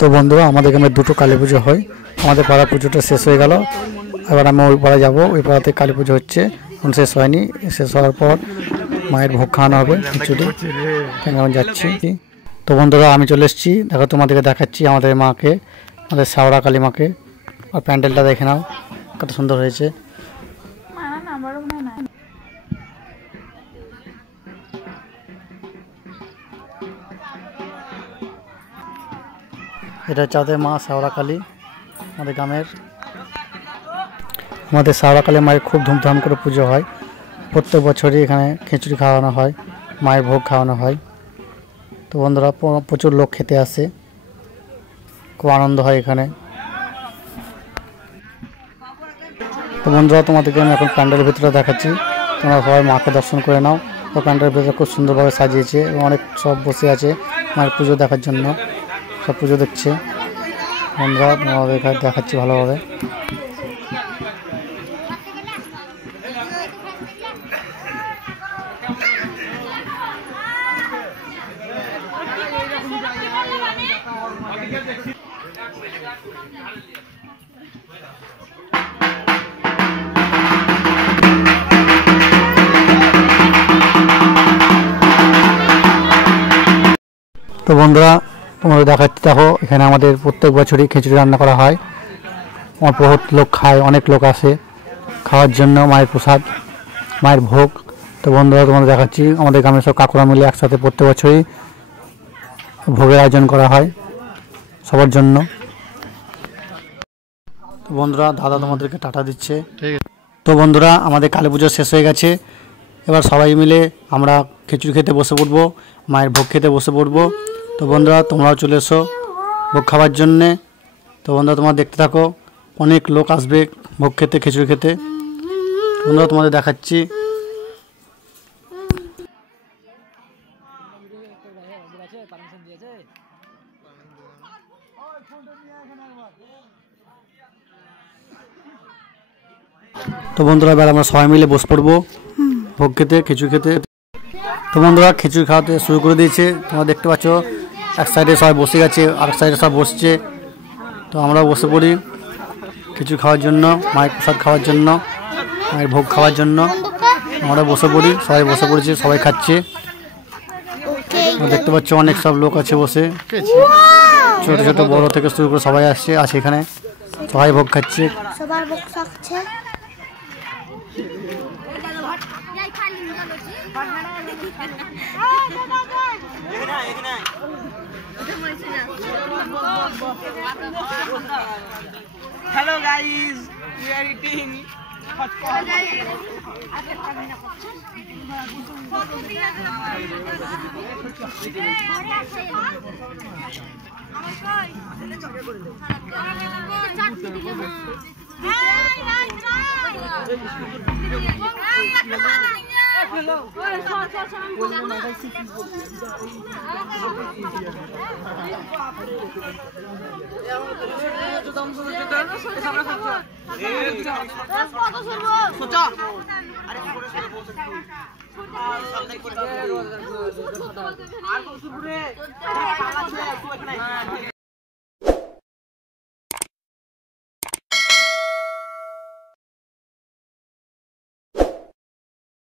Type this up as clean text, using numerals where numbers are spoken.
তো বন্ধুরা আমাদের গ্রামে দুটো কালী পুজো হয়। আমাদের পাড়া পুজোটা শেষ হয়ে গেল, এবার আমি ওই পাড়ায় যাবো। ওই পাড়াতে কালী পুজো হচ্ছে, এখন শেষ হয়নি। শেষ হওয়ার পর মায়ের ভোগ খাওয়ানো হবে খিচুড়ি। এখন যাচ্ছি। তো বন্ধুরা আমি চলে এসেছি, দেখো তোমাদেরকে দেখাচ্ছি আমাদের মাকে, আমাদের শাওড়া কালী মাকে। আর প্যান্ডেলটা দেখে নাও কত সুন্দর হয়েছে। এটা হচ্ছে আমাদের মা শাওড়া কালী, আমাদের গ্রামের। আমাদের শাওড়া কালী মায়ের খুব ধুমধাম করে পুজো হয়। প্রত্যেক বছরই এখানে খিচুড়ি খাওয়ানো হয়, মায়ের ভোগ খাওয়ানো হয়। তো বন্ধুরা প্রচুর লোক খেতে আসে, খুব আনন্দ হয় এখানে। তো বন্ধুরা তোমাদেরকে আমি এখন প্যান্ডেলের ভিতরে দেখাচ্ছি, তোমরা সবাই মাকে দর্শন করে নাও। তো প্যান্ডেলের ভিতরে খুব সুন্দরভাবে সাজিয়েছে এবং অনেক সব বসে আছে মায়ের পুজো দেখার জন্য, সব পুজো দেখছে। বন্ধুরা তোমাদের এখানে দেখাচ্ছি ভালোভাবে। তো বন্ধুরা তোমাদের দেখাচ্ছি, দেখো এখানে আমাদের প্রত্যেক বছরই খিচুড়ি রান্না করা হয়। বহুত লোক খায়, অনেক লোক আসে খাওয়ার জন্য মায়ের প্রসাদ, মায়ের ভোগ। তো বন্ধুরা তোমাদের দেখাচ্ছি আমাদের গ্রামের সব কাকুরা মিলে একসাথে প্রত্যেক বছরই ভোগের আয়োজন করা হয় সবার জন্য। তো বন্ধুরা দাদা তোমাদেরকে টাটা দিচ্ছে। তো বন্ধুরা আমাদের কালী পুজো শেষ হয়ে গেছে, এবার সবাই মিলে আমরা খিচুড়ি খেতে বসে পড়বো, মায়ের ভোগ খেতে বসে পড়বো। তো বন্ধুরা তোমরাও চলে এসো ভোগ খাওয়ার জন্যে। তো বন্ধুরা তোমরা দেখতে থাকো, অনেক লোক আসবে ভোগ খেতে, খিচুড়ি খেতে। বন্ধুরা তোমাদের দেখাচ্ছি। তো বন্ধুরা এবার আমরা সবাই মিলে বসে পড়বো ভোগ খেতে, খিচুড়ি খেতে। তো বন্ধুরা খিচুড়ি খাওয়াতে শুরু করে দিয়েছে, তোমরা দেখতে পাচ্ছ এক সাইডে সবাই বসে গেছে, আর এক সাইডে সব বসছে। তো আমরাও বসে পড়ি খিচুড়ি খাওয়ার জন্য, মায়ের প্রসাদ খাওয়ার জন্য, মায়ের ভোগ খাওয়ার জন্য আমরা বসে পড়ি। সবাই বসে পড়েছে, সবাই খাচ্ছে। দেখতে পাচ্ছ অনেক সব লোক আছে বসে, ছোট ছোট বড় থেকে শুরু করে সবাই আসছে এখানে, সবাই ভোগ খাচ্ছে। Hello guys, we are eating